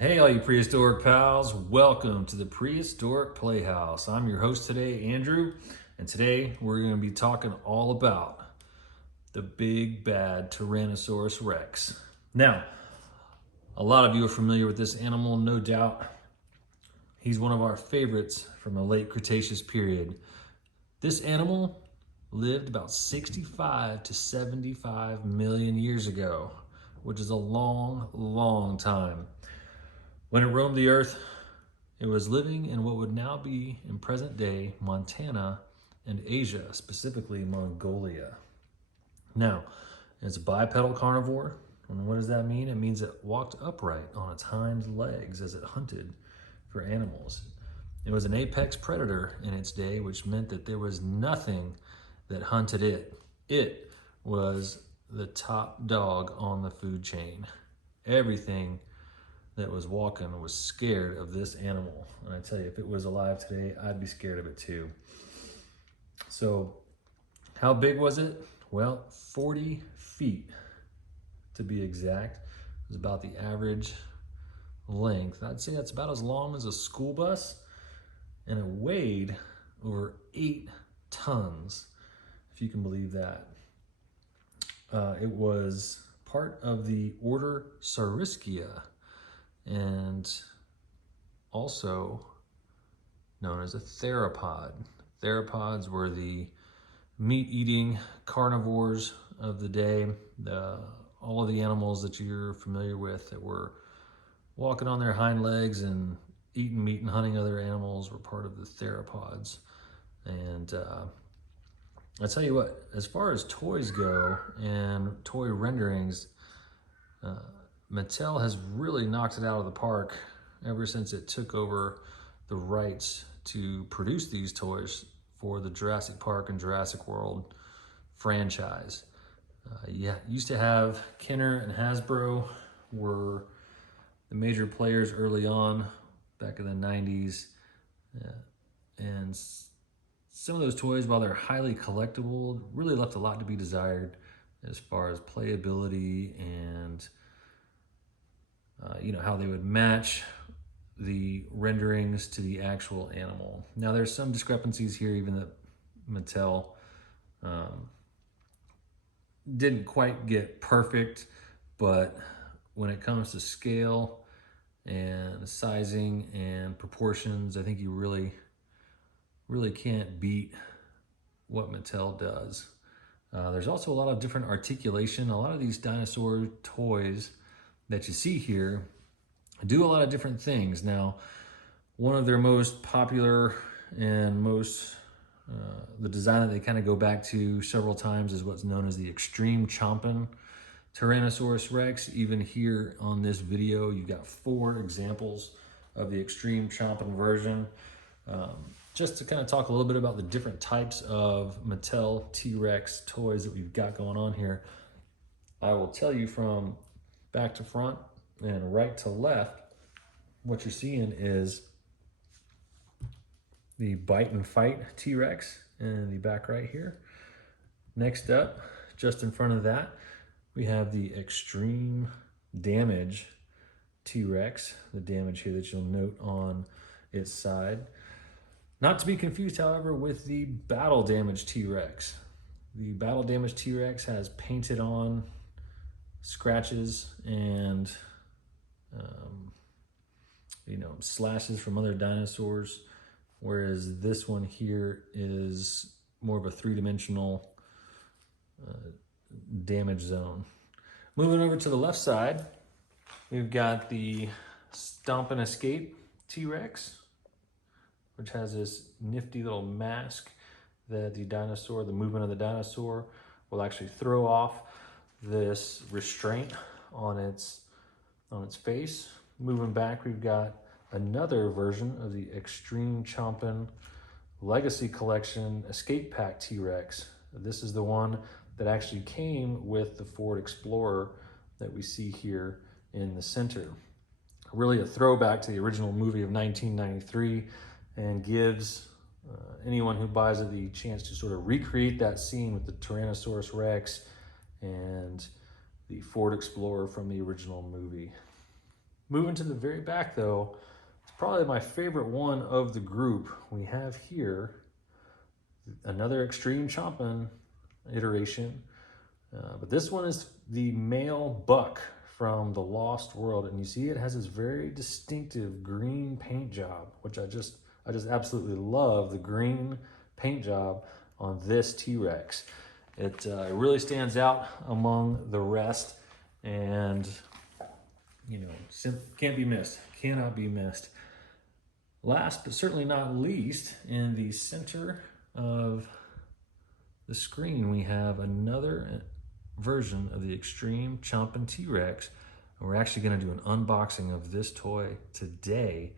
Hey, all you prehistoric pals, welcome to the Prehistoric Playhouse. I'm your host today, Andrew, and today we're going to be talking all about the big bad Tyrannosaurus Rex. Now, a lot of you are familiar with this animal, no doubt. He's one of our favorites from the late Cretaceous period. This animal lived about 65 to 75 million years ago, which is a long time. When it roamed the earth, it was living in what would now be in present day Montana and Asia, specifically Mongolia. Now, it's a bipedal carnivore. And what does that mean? It means it walked upright on its hind legs as it hunted for animals. It was an apex predator in its day, which meant that there was nothing that hunted it. It was the top dog on the food chain. Everything that was walking was scared of this animal. And I tell you, if it was alive today, I'd be scared of it too. So how big was it? Well, 40 feet to be exact. It was about the average length. I'd say that's about as long as a school bus, and it weighed over 8 tons, if you can believe that. It was part of the order Saurischia, and also known as a theropod. Theropods were the meat-eating carnivores of the day. All of the animals that you're familiar with that were walking on their hind legs and eating meat and hunting other animals were part of the theropods. And I tell you what, as far as toys go and toy renderings, Mattel has really knocked it out of the park ever since it took over the rights to produce these toys for the Jurassic Park and Jurassic World franchise. Used to have Kenner and Hasbro were the major players early on, back in the 90s. And some of those toys, while they're highly collectible, really left a lot to be desired as far as playability and how they would match the renderings to the actual animal. Now, there's some discrepancies here, even that Mattel didn't quite get perfect, but when it comes to scale and sizing and proportions, I think you really can't beat what Mattel does. There's also a lot of different articulation. A lot of these dinosaur toys that you see here do a lot of different things. Now, one of their most popular and the design that they kind of go back to several times is what's known as the extreme chomping Tyrannosaurus Rex. Even here on this video, you've got 4 examples of the extreme chomping version. Just to kind of talk a little bit about the different types of Mattel T-Rex toys that we've got going on here, I will tell you from back to front and right to left, what you're seeing is the bite and fight T-Rex in the back right here. Next up, just in front of that, we have the extreme damage T-Rex, the damage here that you'll note on its side. Not to be confused, however, with the battle damage T-Rex. The battle damage T-Rex has painted on scratches and slashes from other dinosaurs, whereas this one here is more of a 3-dimensional damage zone. Moving over to the left side, we've got the Stomp and Escape T-Rex, which has this nifty little mask that the movement of the dinosaur will actually throw off this restraint on its face. Moving back, we've got another version of the Extreme Chomping Legacy Collection Escape Pack T-Rex. This is the one that actually came with the Ford Explorer that we see here in the center. Really a throwback to the original movie of 1993, and gives anyone who buys it the chance to sort of recreate that scene with the Tyrannosaurus Rex and the Ford Explorer from the original movie. Moving to the very back though, it's probably my favorite one of the group. We have here another extreme chomping iteration, but this one is the male buck from the Lost World, and you see it has this very distinctive green paint job, which I just absolutely love the green paint job on this T-Rex. It really stands out among the rest, and you know, can't be missed, cannot be missed. Last but certainly not least, in the center of the screen, we have another version of the Extreme Chomping T-Rex. And we're actually going to do an unboxing of this toy today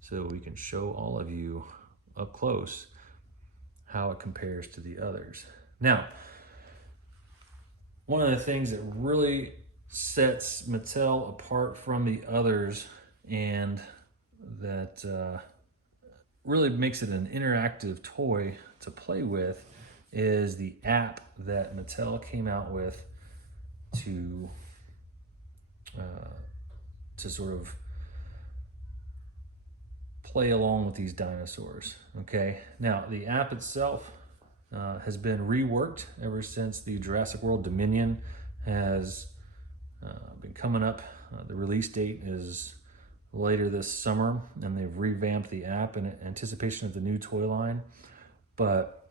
so that we can show all of you up close how it compares to the others. Now, one of the things that really sets Mattel apart from the others, and that really makes it an interactive toy to play with, is the app that Mattel came out with to sort of play along with these dinosaurs. Okay, now the app itself has been reworked ever since the Jurassic World Dominion has been coming up. The release date is later this summer, and they've revamped the app in anticipation of the new toy line. But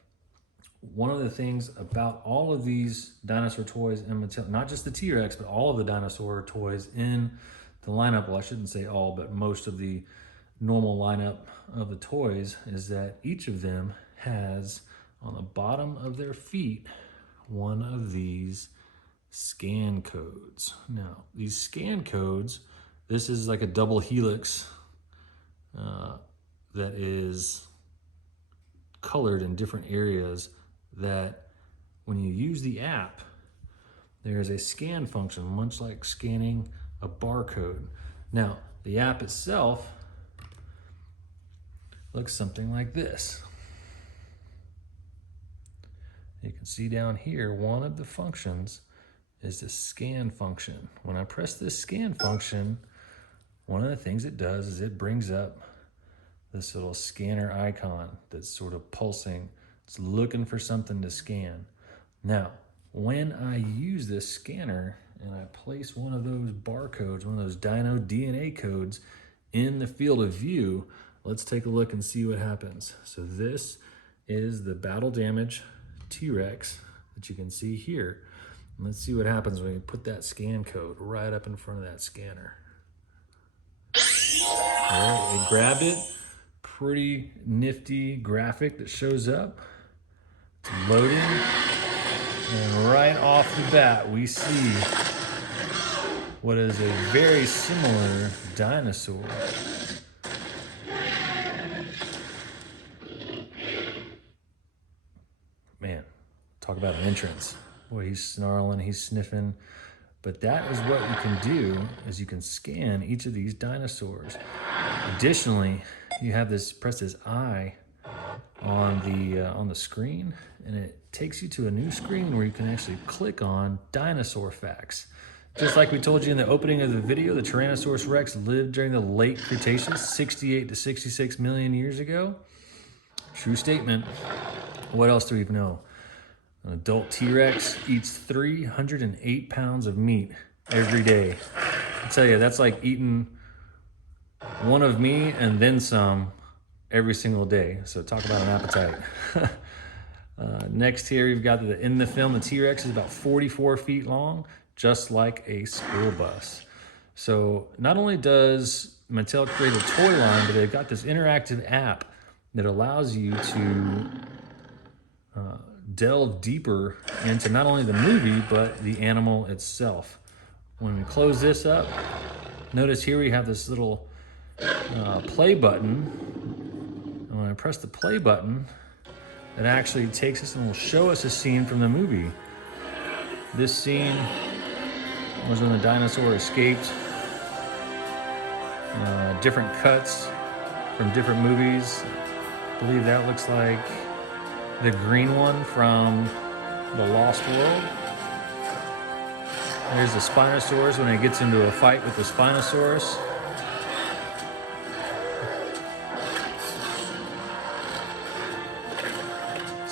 one of the things about all of these dinosaur toys in Mattel, not just the T-Rex, but all of the dinosaur toys in the lineup, well, I shouldn't say all, but most of the normal lineup of the toys, is that each of them has on the bottom of their feet one of these scan codes. Now, these scan codes, this is like a double helix that is colored in different areas, that when you use the app, there's a scan function, much like scanning a barcode. Now, the app itself looks something like this. You can see down here, one of the functions is the scan function. When I press this scan function, one of the things it does is it brings up this little scanner icon that's sort of pulsing. It's looking for something to scan. Now, when I use this scanner and I place one of those barcodes, one of those dino DNA codes in the field of view, let's take a look and see what happens. So this is the battle damage T-Rex that you can see here. And let's see what happens when you put that scan code right up in front of that scanner. All right, we grabbed it. Pretty nifty graphic that shows up. It's loading. And right off the bat, we see what is a very similar dinosaur. Man, talk about an entrance. Boy, he's snarling, he's sniffing. But that is what you can do, is you can scan each of these dinosaurs. Additionally, you have this, press this eye on the screen, and it takes you to a new screen where you can actually click on Dinosaur Facts. Just like we told you in the opening of the video, the Tyrannosaurus Rex lived during the late Cretaceous, 68 to 66 million years ago. True statement. What else do we know? An adult T-Rex eats 308 pounds of meat every day. I tell you, that's like eating one of me and then some every single day. So talk about an appetite. Next here, you've got in the film, the T-Rex is about 44 feet long, just like a school bus. So not only does Mattel create a toy line, but they've got this interactive app that allows you to delve deeper into not only the movie, but the animal itself. When we close this up, notice here we have this little play button. And when I press the play button, it actually takes us and will show us a scene from the movie. This scene was when the dinosaur escaped. Different cuts from different movies. I believe that looks like the green one from the Lost World. There's the Spinosaurus when it gets into a fight with the Spinosaurus.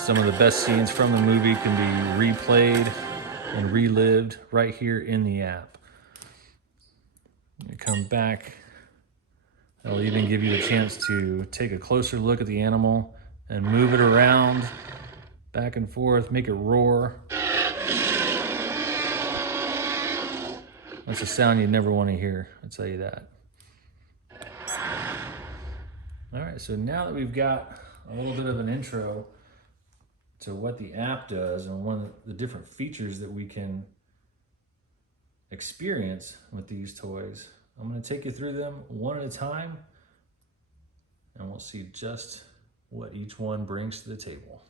Some of the best scenes from the movie can be replayed and relived right here in the app. You come back, it'll even give you the chance to take a closer look at the animal and move it around, back and forth, make it roar. That's a sound you never want to hear, I'll tell you that. All right, so now that we've got a little bit of an intro to what the app does and one of the different features that we can experience with these toys, I'm going to take you through them one at a time, and we'll see just what each one brings to the table.